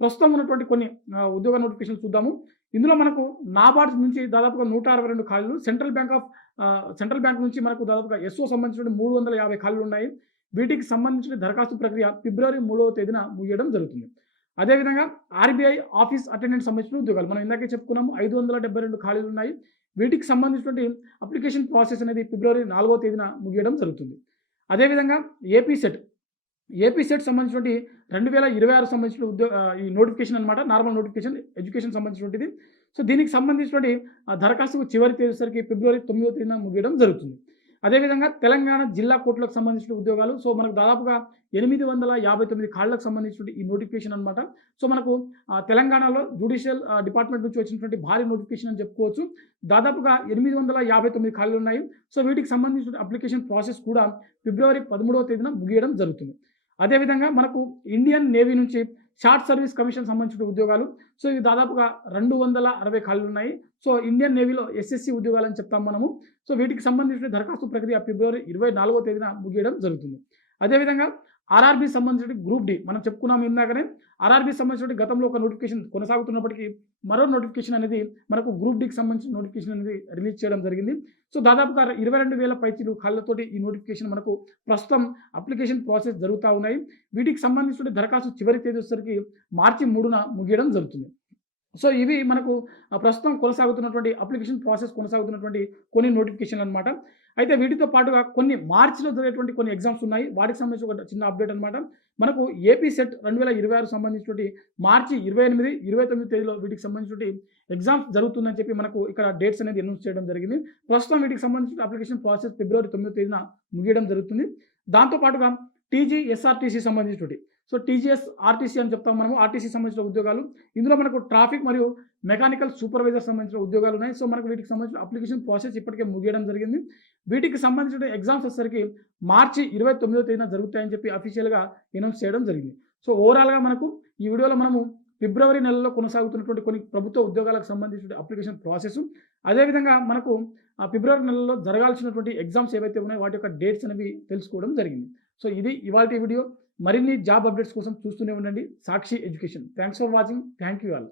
ప్రస్తుతం ఉన్నటువంటి కొన్ని ఉద్యోగ నోటిఫికేషన్లు చూద్దాము. ఇందులో మనకు నాబార్డ్ నుంచి దాదాపుగా 162 ఖాళీలు, సెంట్రల్ బ్యాంక్ నుంచి మనకు దాదాపుగా ఎస్ఓ సంబంధించిన 350 ఖాళీలున్నాయి. వీటికి సంబంధించిన దరఖాస్తు ప్రక్రియ ఫిబ్రవరి 3వ తేదీన ముగియడం జరుగుతుంది. అదేవిధంగా ఆర్‌బీఐ ఆఫీస్ అటెండెంట్ సంబంధించిన ఉద్యోగాలు మనం ఇందాకే చెప్పుకున్నాము. 572 ఖాళీలున్నాయి. వీటికి సంబంధించినటువంటి అప్లికేషన్ ప్రాసెస్ అనేది ఫిబ్రవరి 4వ తేదీన ముగియడం జరుగుతుంది. అదేవిధంగా ఏపీ సెట్ ఏపీ సెట్ సంబంధించినటువంటి 2026 సంబంధించిన ఈ నోటిఫికేషన్ అనమాట. నార్మల్ నోటిఫికేషన్ ఎడ్యుకేషన్ సంబంధించినటువంటిది. సో, దీనికి సంబంధించినటువంటి చివరి తేదీ వచ్చేసరికి ఫిబ్రవరి 9వ తేదీన ముగియడం జరుగుతుంది. అదేవిధంగా తెలంగాణ జిల్లా కోర్టులకు సంబంధించిన ఉద్యోగాలు. సో, మనకు దాదాపుగా 859 ఖాళీలకు సంబంధించినటువంటి ఈ నోటిఫికేషన్ అనమాట. సో, మనకు తెలంగాణలో జ్యుడిషియల్ డిపార్ట్మెంట్ నుంచి వచ్చినటువంటి భారీ నోటిఫికేషన్ అని చెప్పుకోవచ్చు. దాదాపుగా 859 ఖాళీలున్నాయి. సో, వీటికి సంబంధించిన అప్లికేషన్ ప్రాసెస్ కూడా ఫిబ్రవరి 13వ తేదీన ముగియడం జరుగుతుంది. అదేవిధంగా మనకు ఇండియన్ నేవీ నుంచి షార్ట్ సర్వీస్ కమిషన్ సంబంధించిన ఉద్యోగాలు. సో, ఇవి దాదాపుగా 260 ఖాళీలున్నాయి. సో, ఇండియన్ నేవీలో ఎస్ఎస్‌సి ఉద్యోగాలని చెప్తాం మనము. సో, వీటికి సంబంధించిన దరఖాస్తు ప్రక్రియ ఫిబ్రవరి 24వ తేదీన ముగియడం జరుగుతుంది. అదేవిధంగా ఆర్ఆర్‌బీ సంబంధించిన గ్రూప్ డి మనం చెప్పుకున్నాం ఇందాకనే. ఆర్ఆర్‌బీ సంబంధించిన గతంలో ఒక నోటిఫికేషన్ కొనసాగుతున్నప్పటికీ మరో నోటిఫికేషన్ అనేది మనకు గ్రూప్ డికి సంబంధించిన నోటిఫికేషన్ అనేది రిలీజ్ చేయడం జరిగింది. సో, దాదాపుగా 22,000 పైచిలు ఖాళీలతోటి ఈ నోటిఫికేషన్ మనకు ప్రస్తుతం అప్లికేషన్ ప్రాసెస్ జరుగుతా ఉన్నాయి. వీటికి సంబంధించిన దరఖాస్తు చివరి తేదీ వచ్చేసరికి మార్చి 3న ముగియడం జరుగుతుంది. సో, ఇవి మనకు ప్రస్తుతం కొనసాగుతున్నటువంటి అప్లికేషన్ ప్రాసెస్ కొనసాగుతున్నటువంటి కొన్ని నోటిఫికేషన్‌లనమాట. అయితే వీటితో పాటుగా కొన్ని మార్చ్‌లో జరిగేటువంటి కొన్ని ఎగ్జామ్స్ ఉన్నాయి. వాటికి సంబంధించి ఒక చిన్న అప్డేట్ అనమాట. మనకు ఏపీ సెట్ 2026 సంబంధించినటువంటి మార్చి 28, 29 తేదీలో వీటికి సంబంధించినటువంటి ఎగ్జామ్స్ జరుగుతుందని చెప్పి మనకు ఇక్కడ డేట్స్ అనేది అనౌన్స్ చేయడం జరిగింది. ప్రస్తుతం వీటికి సంబంధించిన అప్లికేషన్ ప్రాసెస్ ఫిబ్రవరి 9వ తేదీన ముగియడం జరుగుతుంది. దాంతో పాటుగా టీజీఎస్ఆర్టీసీ సంబంధించినటువంటి టీజీఎస్ ఆర్టీసీ అని చెప్తాం మనము. ఆర్టీసీ సంబంధించిన ఉద్యోగాలు. ఇందులో మనకు ట్రాఫిక్ మరియు మెకానికల్ సూపర్వైజర్ సంబంధించిన ఉద్యోగాలు ఉన్నాయి. సో, మనకు వీటికి సంబంధించిన అప్లికేషన్ ప్రాసెస్ ఇప్పటికే ముగియడం జరిగింది. వీటికి సంబంధించిన ఎగ్జామ్స్ వచ్చేసరికి మార్చి 29వ తేదీన జరుగుతాయని చెప్పి అఫీషియల్‌గా అనౌన్స్ చేయడం జరిగింది. సో, ఓవరాల్‌గా మనకు ఈ వీడియోలో మనము ఫిబ్రవరి నెలలో కొనసాగుతున్నటువంటి కొన్ని ప్రభుత్వ ఉద్యోగాలకు సంబంధించిన అప్లికేషన్ ప్రాసెస్, అదేవిధంగా మనకు ఫిబ్రవరి నెలలో జరగాల్సినటువంటి ఎగ్జామ్స్ ఏవైతే ఉన్నాయో వాటి యొక్క డేట్స్ అనేవి తెలుసుకోవడం జరిగింది. సో, ఇది ఇవాల్టి వీడియో. మరిన్ని జాబ్ అప్డేట్స్ కోసం చూస్తూనే ఉండండి Sakshi education. Thanks for watching. Thank you all.